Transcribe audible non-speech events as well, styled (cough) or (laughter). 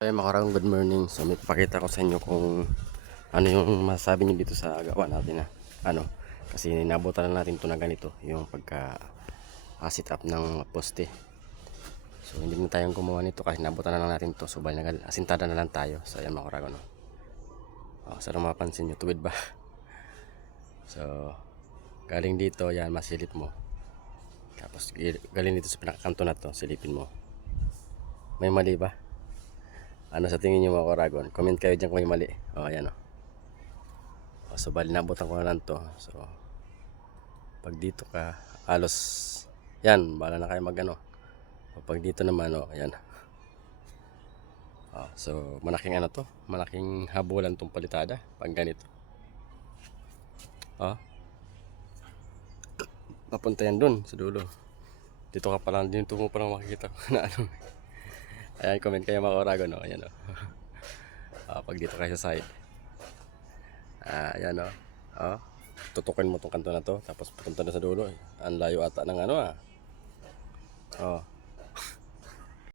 Ay makarang good morning. So may papakita ko sa inyo kung ano yung masasabi niyo dito sa gawa natin na ano kasi nabutan na natin to na ganito yung pagka ah, sit up ng poste. So hindi na tayong gumawa nito kasi nabutan na lang natin to. So bali nagal asintada na lang tayo. So ayan mga karago no. Oh, sa mapansin niyo tuwid ba? (laughs) So galing dito yan masilip mo. Tapos galing dito sa pinakakanto na to silipin mo. May mali ba? Ano sa tingin niyo mga Koragon? Comment kayo dyan kung may mali. O, ayan o. O, so, bali nabutan ko na lang to. So, pag dito ka, alos, yan, bala na kayo mag ano. O, pag dito naman, o, ayan. O, so, malaking ano to? Malaking habulan tong palitada. Pag ganito. O. Papunta yan dun, sa dulo. Dito ka pa lang, dito mo pa lang makikita (laughs) na ano. Ayan, comment kayo mga orago, no? Ayan, o. (laughs) Ah, pag dito kayo sa side. Ah, ayan, o. Oh. Tutukin mo tong kanto na to, tapos pupunta na sa dulo. Ang layo ata ng ano, ah. Oh.